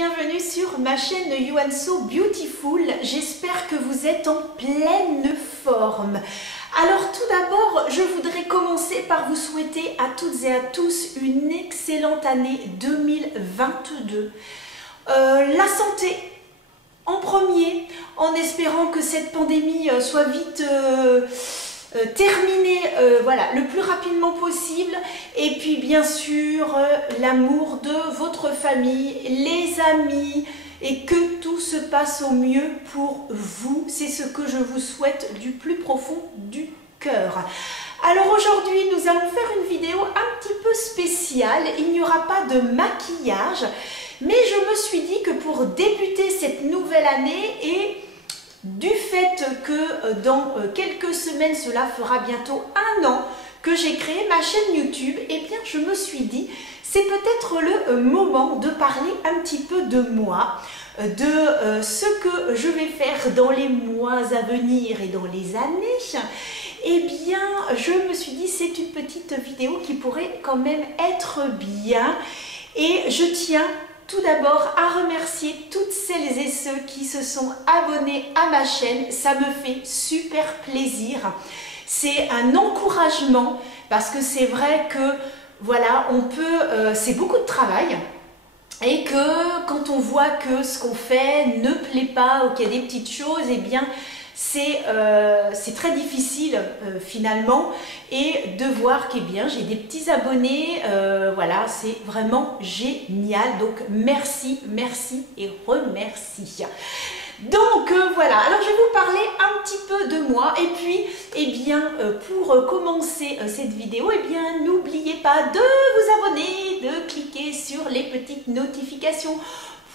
bienvenue sur ma chaîne You and So Beautiful. J'espère que vous êtes en pleine forme. Alors tout d'abord, je voudrais commencer par vous souhaiter à toutes et à tous une excellente année 2022. La santé en premier, en espérant que cette pandémie soit vite terminée voilà, le plus rapidement possible. Et puis bien sûr, l'amour de votre famille, les amis, et que tout se passe au mieux pour vous. C'est ce que je vous souhaite du plus profond du cœur. Alors aujourd'hui, nous allons faire une vidéo un petit peu spéciale. Il n'y aura pas de maquillage, mais je me suis dit que pour débuter cette nouvelle année et du fait que dans quelques semaines, cela fera bientôt 1 an que j'ai créé ma chaîne YouTube, et bien je me suis dit, c'est peut-être le moment de parler un petit peu de moi, de ce que je vais faire dans les mois à venir et dans les années. Eh bien, je me suis dit, c'est une petite vidéo qui pourrait quand même être bien, et je tiens tout d'abord à remercier toutes celles et ceux qui se sont abonnés à ma chaîne. Ça me fait super plaisir. C'est un encouragement parce que c'est vrai que voilà, on peut, c'est beaucoup de travail et que quand on voit que ce qu'on fait ne plaît pas ou qu'il y a des petites choses, eh bien c'est très difficile finalement, et de voir que j'ai des petits abonnés, voilà, c'est vraiment génial. Donc merci, merci et remercie. Donc voilà, alors je vais vous parler un petit peu de moi, et puis eh bien pour commencer cette vidéo, eh bien n'oubliez pas de vous abonner, de cliquer sur les petites notifications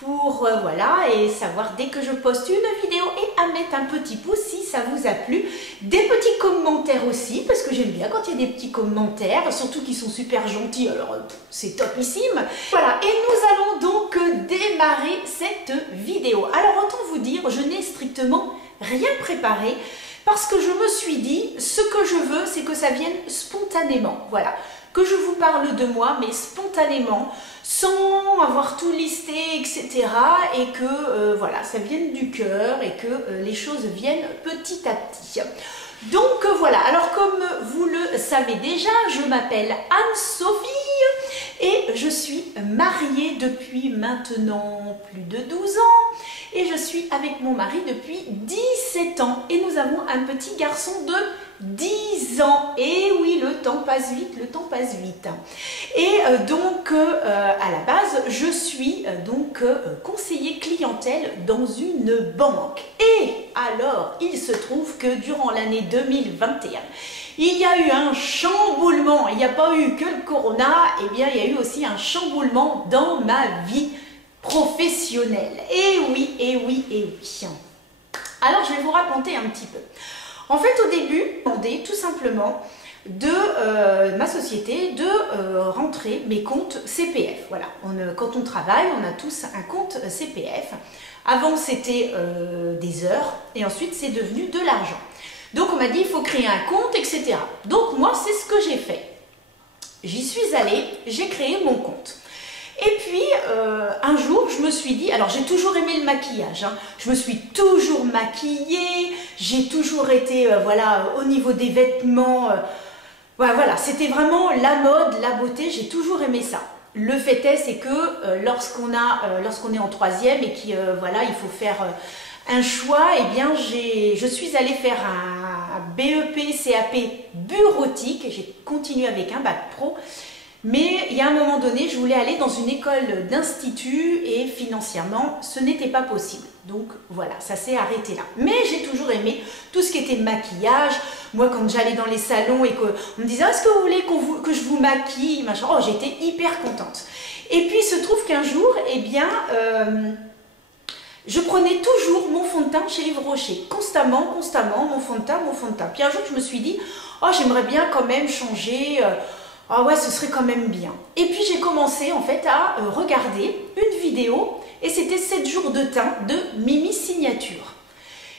pour voilà, et savoir dès que je poste une vidéo, et à mettre un petit pouce si ça vous a plu, des petits commentaires aussi, parce que j'aime bien quand il y a des petits commentaires, surtout qui sont super gentils, alors c'est topissime. Voilà, et nous allons donc démarrer cette vidéo. Alors autant vous dire, je n'ai strictement rien préparé, parce que je me suis dit, ce que je veux, c'est que ça vienne spontanément, voilà, que je vous parle de moi, mais spontanément, sans avoir tout listé, etc. Et que voilà, ça vienne du cœur et que les choses viennent petit à petit. Donc voilà, alors comme vous le savez déjà, je m'appelle Anne-Sophie et je suis mariée depuis maintenant plus de 12 ans. Et je suis avec mon mari depuis 17 ans. Et nous avons un petit garçon de 10 ans. Et oui, le temps passe vite, le temps passe vite. Et donc, à la base, je suis donc conseiller clientèle dans une banque. Et alors, il se trouve que durant l'année 2021, il y a eu un chamboulement. Il n'y a pas eu que le corona, eh bien, il y a eu aussi un chamboulement dans ma vie professionnelle. Et oui, et oui, et oui. Alors, je vais vous raconter un petit peu. En fait, au début, je demandais tout simplement de ma société de rentrer mes comptes CPF. Voilà, quand on travaille, on a tous un compte CPF. Avant, c'était des heures, et ensuite, c'est devenu de l'argent. Donc, on m'a dit, il faut créer un compte, etc. Donc, moi, c'est ce que j'ai fait. J'y suis allée, j'ai créé mon compte. Et puis, un jour, je me suis dit, alors j'ai toujours aimé le maquillage, hein, je me suis toujours maquillée, j'ai toujours été, voilà, au niveau des vêtements, voilà, c'était vraiment la mode, la beauté, j'ai toujours aimé ça. Le fait est, c'est que lorsqu'on est en 3e et qu'il voilà, il faut faire un choix, eh bien, je suis allée faire un BEP, CAP bureautique, et j'ai continué avec un bac pro. Mais il y a un moment donné, je voulais aller dans une école d'institut et financièrement, ce n'était pas possible. Donc voilà, ça s'est arrêté là. Mais j'ai toujours aimé tout ce qui était maquillage. Moi, quand j'allais dans les salons et qu'on me disait « Est-ce que vous voulez que je vous maquille ?» machin, oh, j'étais hyper contente. Et puis, il se trouve qu'un jour, eh bien, je prenais toujours mon fond de teint chez Yves Rocher. Constamment, mon fond de teint, mon fond de teint. Puis un jour, je me suis dit « Oh, j'aimerais bien quand même changer… Ah ouais, ce serait quand même bien. » Et puis j'ai commencé en fait à regarder une vidéo, et c'était 7 jours de teint de Mimi Signature.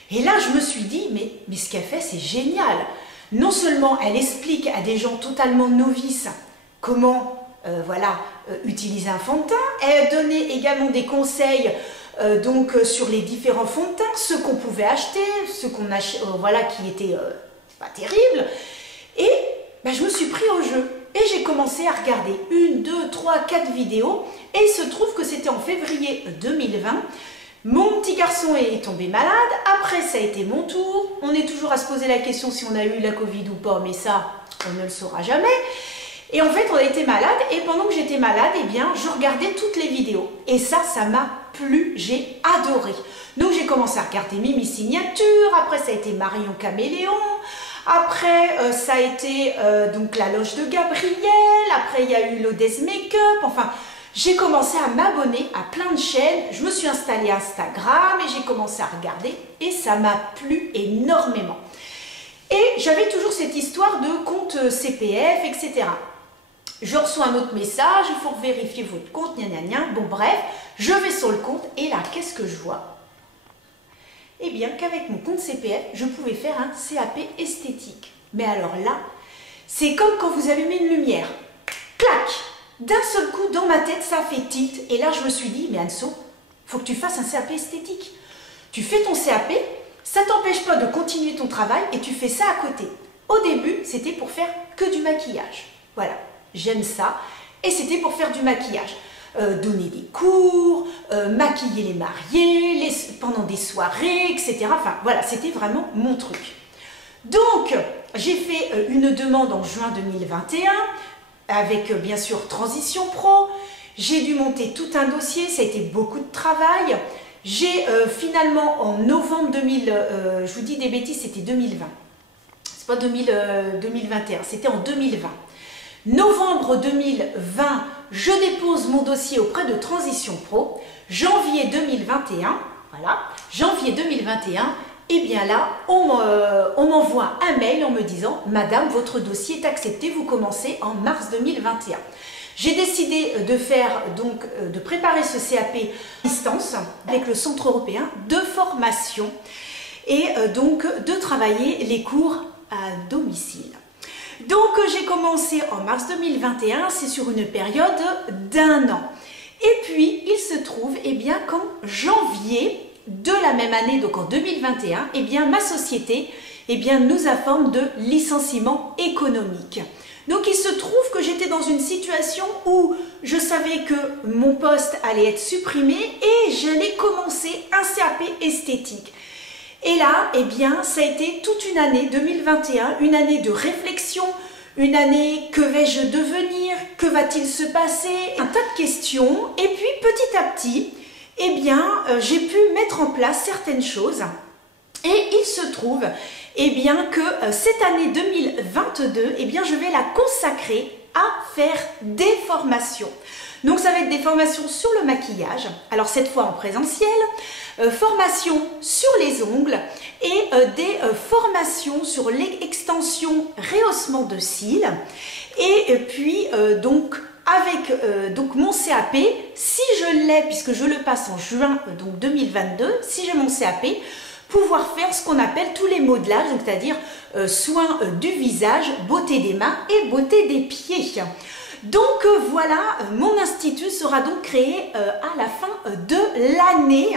Et là je me suis dit, mais ce qu'elle fait, c'est génial. Non seulement elle explique à des gens totalement novices comment voilà, utiliser un fond de teint. Elle donnait également des conseils donc sur les différents fonds de teint, ceux qu'on pouvait acheter, ceux qu'on voilà, qui étaient pas terribles. Et ben, je me suis pris au jeu et j'ai commencé à regarder 1, 2, 3, 4 vidéos. Et il se trouve que c'était en février 2020. Mon petit garçon est tombé malade, après ça a été mon tour. On est toujours à se poser la question si on a eu la Covid ou pas, mais ça, on ne le saura jamais. Et en fait, on a été malade, et pendant que j'étais malade, eh bien, je regardais toutes les vidéos. Et ça m'a plu, j'ai adoré. Donc j'ai commencé à regarder Mimi Signature, après ça a été Marion Caméléon, après ça a été donc La Loge de Gabriel, après il y a eu l'Odesse Make-up, enfin... J'ai commencé à m'abonner à plein de chaînes, je me suis installée Instagram et j'ai commencé à regarder et ça m'a plu énormément. Et j'avais toujours cette histoire de compte CPF, etc. Je reçois un autre message, il faut vérifier votre compte, gna gna gna. Bon bref, je vais sur le compte et là, qu'est-ce que je vois? Eh bien qu'avec mon compte CPF, je pouvais faire un CAP esthétique. Mais alors là, c'est comme quand vous allumez une lumière. Clac! D'un seul coup, dans ma tête, ça fait tilt. Et là, je me suis dit, mais Anso, il faut que tu fasses un CAP esthétique. Tu fais ton CAP, ça ne t'empêche pas de continuer ton travail et tu fais ça à côté. Au début, c'était pour faire que du maquillage. Voilà, j'aime ça. Et c'était pour faire du maquillage. Donner des cours, maquiller les mariés, pendant des soirées, etc. Enfin, voilà, c'était vraiment mon truc. Donc, j'ai fait une demande en juin 2021, avec bien sûr Transition Pro. J'ai dû monter tout un dossier, ça a été beaucoup de travail. J'ai finalement en novembre 2000, je vous dis des bêtises, c'était 2020. C'est pas 2021, c'était en 2020. Novembre 2020, je dépose mon dossier auprès de Transition Pro. Janvier 2021, voilà, janvier 2021, et bien là, on m'envoie un mail en me disant « Madame, votre dossier est accepté, vous commencez en mars 2021 ». J'ai décidé de faire, donc, de préparer ce CAP à distance avec le Centre européen de formation et donc de travailler les cours à domicile. Donc j'ai commencé en mars 2021, c'est sur une période d'1 an. Et puis il se trouve eh bien qu'en janvier de la même année, donc en 2021, eh bien, ma société eh bien, nous informe de licenciement économique. Donc il se trouve que j'étais dans une situation où je savais que mon poste allait être supprimé et j'allais commencer un CAP esthétique. Et là, eh bien, ça a été toute une année 2021, une année de réflexion, une année que vais-je devenir, que va-t-il se passer, un tas de questions. Et puis petit à petit, eh bien, j'ai pu mettre en place certaines choses et il se trouve eh bien, que cette année 2022, eh bien, je vais la consacrer à faire des formations. Donc, ça va être des formations sur le maquillage, alors cette fois en présentiel, formation sur les ongles et des formations sur l'extension rehaussement de cils et puis donc avec donc mon CAP, si je l'ai, puisque je le passe en juin donc 2022, si j'ai mon CAP, pouvoir faire ce qu'on appelle tous les modelages, c'est-à-dire soins du visage, beauté des mains et beauté des pieds. Donc voilà, mon institut sera donc créé à la fin de l'année.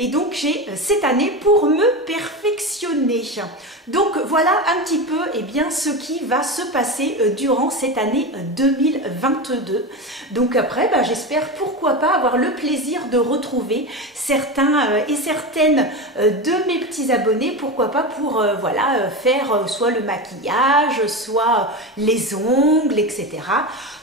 Et donc j'ai cette année pour me perfectionner. Donc voilà un petit peu eh bien, ce qui va se passer durant cette année 2022. Donc après, bah, j'espère pourquoi pas avoir le plaisir de retrouver certains et certaines de mes petits abonnés, pourquoi pas pour voilà, faire soit le maquillage, soit les ongles, etc.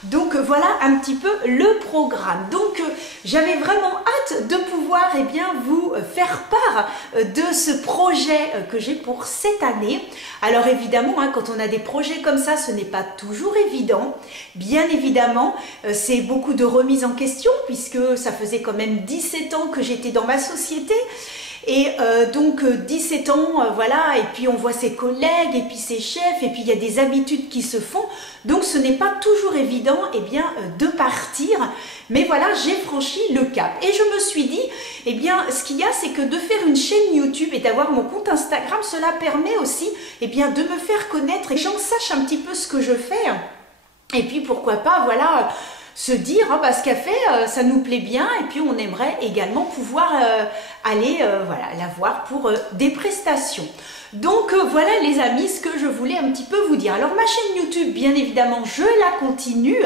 Donc voilà un petit peu le programme. Donc j'avais vraiment hâte de pouvoir eh bien, vous faire part de ce projet que j'ai pour cette année. Alors évidemment, hein, quand on a des projets comme ça, ce n'est pas toujours évident. Bien évidemment, c'est beaucoup de remise en question puisque ça faisait quand même 17 ans que j'étais dans ma société. Et donc 17 ans, voilà, et puis on voit ses collègues, et puis ses chefs, et puis il y a des habitudes qui se font. Donc ce n'est pas toujours évident eh bien, de partir. Mais voilà, j'ai franchi le cap. Et je me suis dit, eh bien, ce qu'il y a, c'est que de faire une chaîne YouTube et d'avoir mon compte Instagram, cela permet aussi eh bien, de me faire connaître et que les gens sachent un petit peu ce que je fais. Et puis pourquoi pas, voilà, se dire hein, bah, ce qu'elle fait, ça nous plaît bien et puis on aimerait également pouvoir aller voilà, la voir pour des prestations. Donc voilà les amis ce que je voulais un petit peu vous dire. Alors ma chaîne YouTube, bien évidemment, je la continue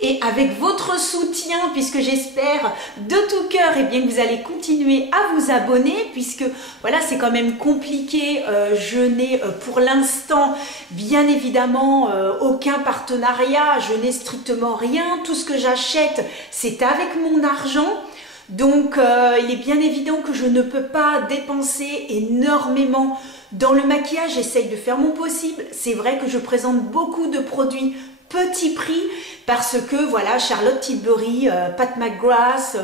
et avec votre soutien, puisque j'espère de tout cœur eh bien, que vous allez continuer à vous abonner, puisque voilà c'est quand même compliqué. Je n'ai pour l'instant bien évidemment aucun partenariat, je n'ai strictement rien. Tout ce que j'achète c'est avec mon argent. Donc il est bien évident que je ne peux pas dépenser énormément dans le maquillage. J'essaye de faire mon possible. C'est vrai que je présente beaucoup de produits petit prix parce que voilà, Charlotte Tilbury, Pat McGrath,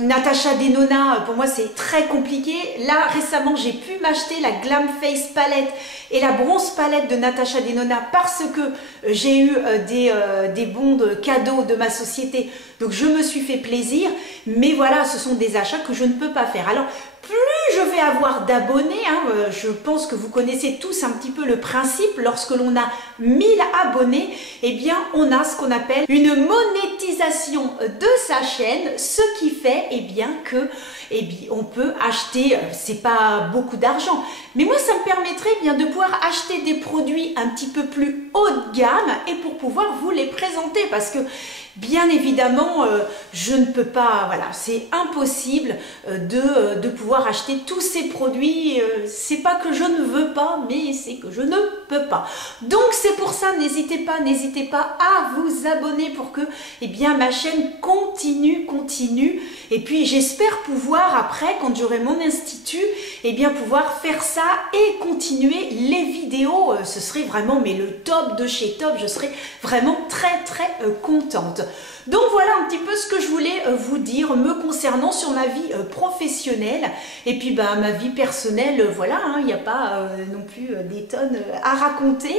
Natasha Denona, pour moi c'est très compliqué. Là récemment j'ai pu m'acheter la Glam Face Palette et la Bronze Palette de Natasha Denona parce que j'ai eu des bons de cadeaux de ma société, donc je me suis fait plaisir. Mais voilà, ce sont des achats que je ne peux pas faire. Alors plus je vais avoir d'abonnés, hein, je pense que vous connaissez tous un petit peu le principe, lorsque l'on a 1000 abonnés, eh bien on a ce qu'on appelle une monétisation de sa chaîne, ce qui fait eh bien que eh bien, on peut acheter, c'est pas beaucoup d'argent, mais moi ça me permettrait eh bien de pouvoir acheter des produits un petit peu plus haut de gamme et pour pouvoir vous les présenter, parce que bien évidemment, je ne peux pas, voilà, c'est impossible de pouvoir acheter tous ces produits. C'est pas que je ne veux pas, mais c'est que je ne peux pas. Donc c'est pour ça, n'hésitez pas à vous abonner pour que, eh bien, ma chaîne continue. Et puis j'espère pouvoir après, quand j'aurai mon institut, eh bien pouvoir faire ça et continuer les vidéos. Ce serait vraiment, mais le top de chez top. Je serais vraiment très contente. Donc voilà un petit peu ce que je voulais vous dire me concernant sur ma vie professionnelle. Et puis ben, ma vie personnelle, voilà, il n'y a pas non plus des tonnes à raconter.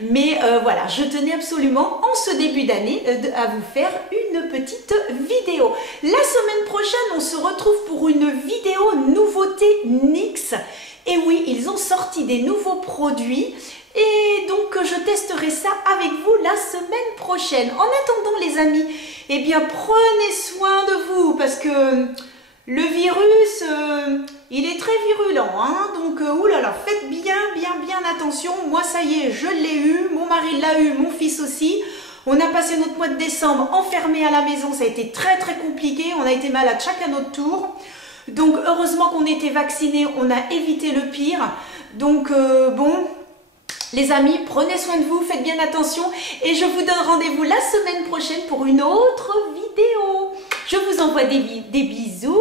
Mais voilà, je tenais absolument en ce début d'année à vous faire une petite vidéo. La semaine prochaine, on se retrouve pour une vidéo nouveauté NYX. Et oui, ils ont sorti des nouveaux produits. Et donc je testerai ça avec vous la semaine prochaine. En attendant les amis, eh bien prenez soin de vous parce que le virus, il est très virulent. Hein, donc oulala, faites bien attention. Moi ça y est, je l'ai eu, mon mari l'a eu, mon fils aussi. On a passé notre mois de décembre enfermé à la maison, ça a été très compliqué. On a été malade chacun notre tour. Donc heureusement qu'on était vaccinés, on a évité le pire. Donc bon... Les amis, prenez soin de vous, faites bien attention et je vous donne rendez-vous la semaine prochaine pour une autre vidéo. Je vous envoie des bisous.